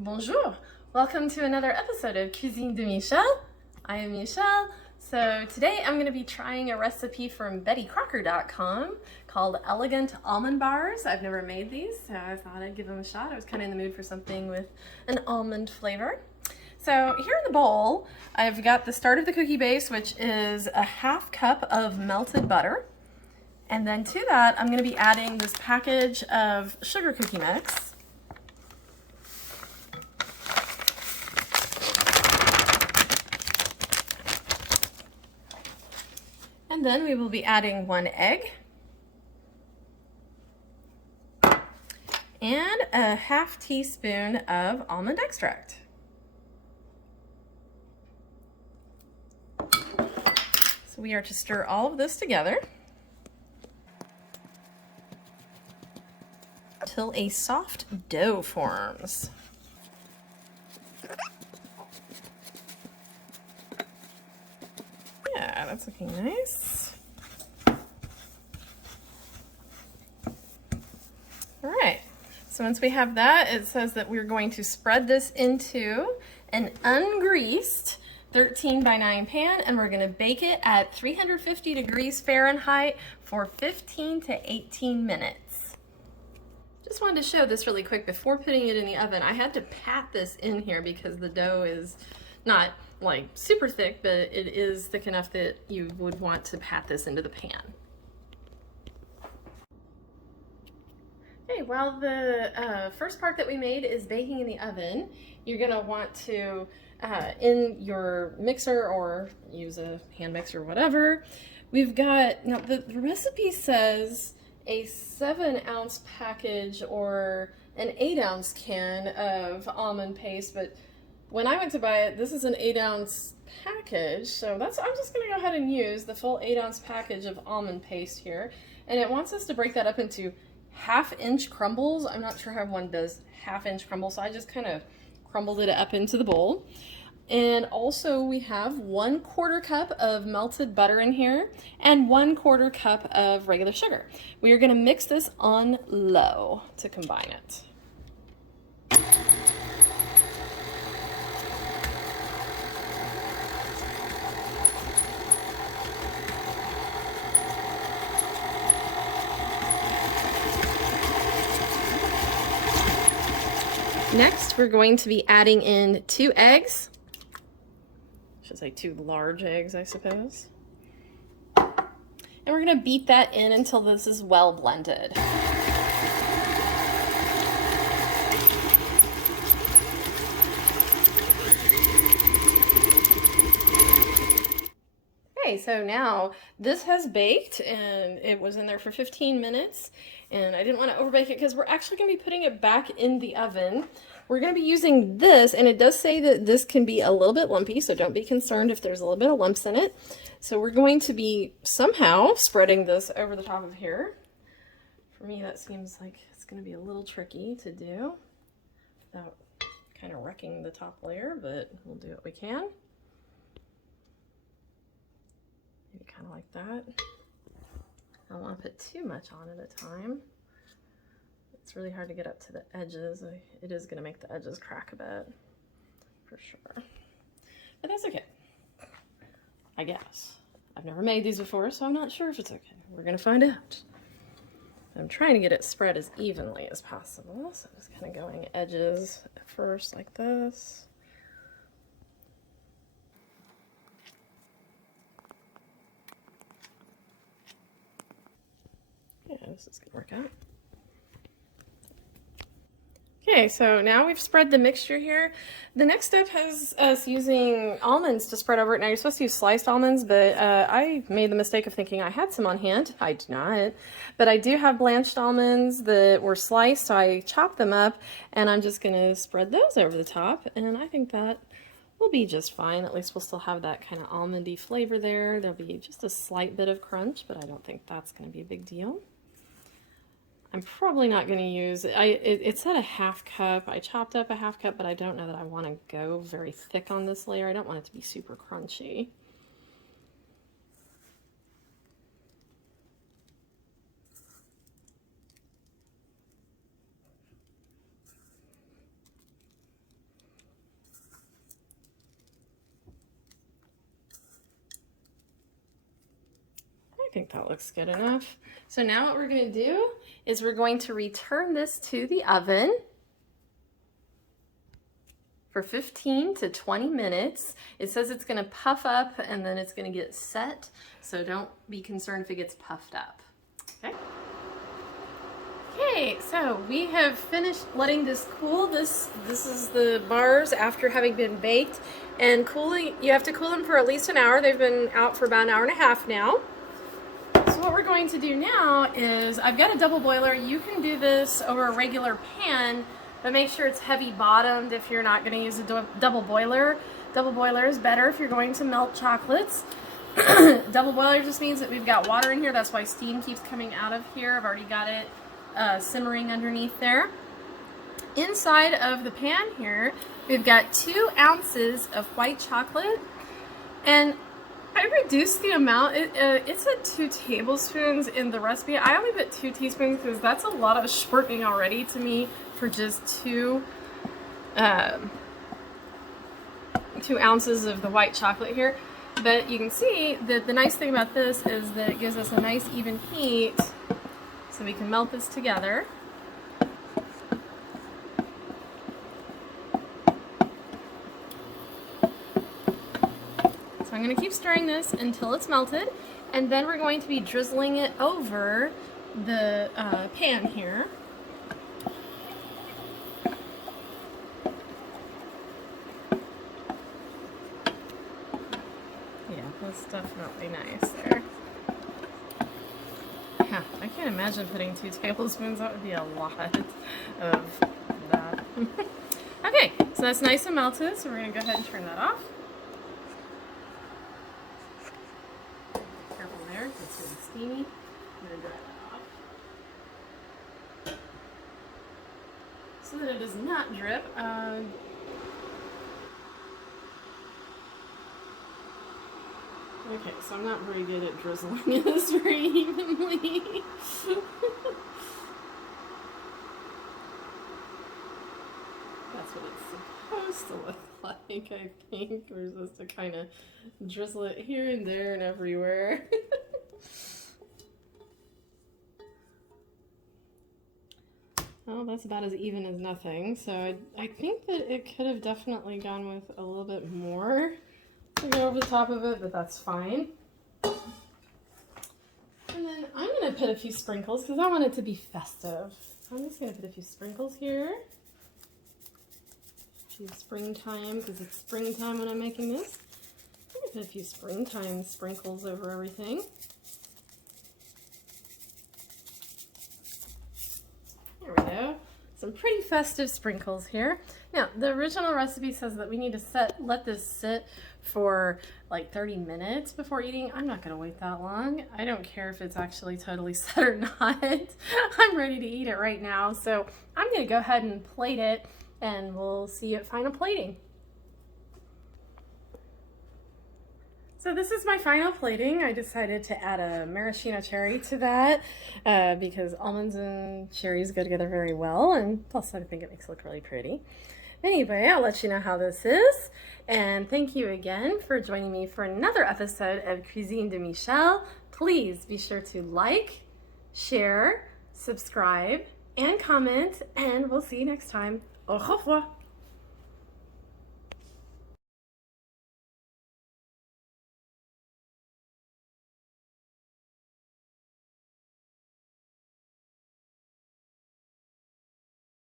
Bonjour! Welcome to another episode of Cuisine de Michel. I am Michelle. So today I'm going to be trying a recipe from BettyCrocker.com called Elegant Almond Bars. I've never made these, so I thought I'd give them a shot. I was kind of in the mood for something with an almond flavor. So here in the bowl, I've got the start of the cookie base, which is a half cup of melted butter. And then to that, I'm going to be adding this package of sugar cookie mix. And then we will be adding 1 egg and a half teaspoon of almond extract. So we are to stir all of this together until a soft dough forms. Yeah, that's looking nice. All right, so once we have that, it says that we're going to spread this into an ungreased 13 by 9 pan, and we're going to bake it at 350 degrees Fahrenheit for 15 to 18 minutes. Just wanted to show this really quick before putting it in the oven. I had to pat this in here because the dough is not like super thick, but it is thick enough that you would want to pat this into the pan. Okay, while the first part that we made is baking in the oven, you're gonna want to, in your mixer or use a hand mixer or whatever, we've got, now the recipe says a 7-ounce package or an 8-ounce can of almond paste, but when I went to buy it, this is an 8-ounce package, so I'm just gonna go ahead and use the full 8-ounce package of almond paste here, and it wants us to break that up into half-inch crumbles. I'm not sure how one does half-inch crumbles, so I just kind of crumbled it up into the bowl. And also we have 1/4 cup of melted butter in here and 1/4 cup of regular sugar. We are gonna mix this on low to combine it. Next, we're going to be adding in 2 eggs. I should say 2 large eggs, I suppose. And we're going to beat that in until this is well blended. Okay, so now this has baked and it was in there for 15 minutes. And I didn't want to overbake it because we're actually going to be putting it back in the oven. We're going to be using this, and it does say that this can be a little bit lumpy, so don't be concerned if there's a little bit of lumps in it. So we're going to be somehow spreading this over the top of here. For me, that seems like it's going to be a little tricky to do without kind of wrecking the top layer, but we'll do what we can. Maybe kind of like that. I don't want to put too much on at a time. It's really hard to get up to the edges. It is going to make the edges crack a bit, for sure. But that's okay, I guess. I've never made these before, so I'm not sure if it's okay. We're going to find out. I'm trying to get it spread as evenly as possible, so I'm just kind of going edges at first like this. Yeah, this is gonna work out. Okay, so now we've spread the mixture here. The next step has us using almonds to spread over it. Now you're supposed to use sliced almonds, but I made the mistake of thinking I had some on hand. I do not, but I do have blanched almonds that were sliced, so I chopped them up, and I'm just gonna spread those over the top, and I think that will be just fine. At least we'll still have that kind of almondy flavor there. There'll be just a slight bit of crunch, but I don't think that's gonna be a big deal. I'm probably not going to use, it said a half cup. I chopped up a half cup, but I don't know that I want to go very thick on this layer. I don't want it to be super crunchy. I think that looks good enough. So now what we're going to do is we're going to return this to the oven for 15 to 20 minutes. It says it's going to puff up and then it's going to get set. So don't be concerned if it gets puffed up. Okay. Okay, so we have finished letting this cool. This is the bars after having been baked and cooling. You have to cool them for at least an hour. They've been out for about an hour and a half now. So what we're going to do now is I've got a double boiler. You can do this over a regular pan, but make sure it's heavy bottomed if you're not going to use a double boiler. Double boiler is better if you're going to melt chocolates. Double boiler just means that we've got water in here. That's why steam keeps coming out of here. I've already got it simmering underneath there. Inside of the pan here, we've got 2 ounces of white chocolate, and I reduced the amount. It's at 2 tablespoons in the recipe. I only put 2 teaspoons because that's a lot of shortening already to me for just 2 ounces of the white chocolate here. But you can see that the nice thing about this is that it gives us a nice even heat, so we can melt this together. So I'm going to keep stirring this until it's melted, and then we're going to be drizzling it over the pan here. Yeah, that's definitely nice there. Yeah, I can't imagine putting 2 tablespoons. That would be a lot of that. Okay, so that's nice and melted, so we're going to go ahead and turn that off. Careful there, it's really steamy. I'm going to dry that off so that it does not drip. Okay, so I'm not very good at drizzling this very evenly. That's what it's supposed to look like, I think. We're supposed to kind of drizzle it here and there and everywhere. Well, that's about as even as nothing. So I think that it could have definitely gone with a little bit more to go over the top of it, but that's fine. And then I'm going to put a few sprinkles because I want it to be festive. So I'm just going to put a few sprinkles here. A few springtime, because it's springtime when I'm making this. I'm going to put a few springtime sprinkles over everything. There we go. Some pretty festive sprinkles here. Now, the original recipe says that we need to let this sit for like 30 minutes before eating. I'm not going to wait that long. I don't care if it's actually totally set or not. I'm ready to eat it right now. So I'm going to go ahead and plate it, and we'll see you at final plating. So this is my final plating. I decided to add a maraschino cherry to that because almonds and cherries go together very well, and plus I think it makes it look really pretty. Anyway, I'll let you know how this is, and thank you again for joining me for another episode of Cuisine de Michel. Please be sure to like, share, subscribe, and comment, and we'll see you next time. Au revoir!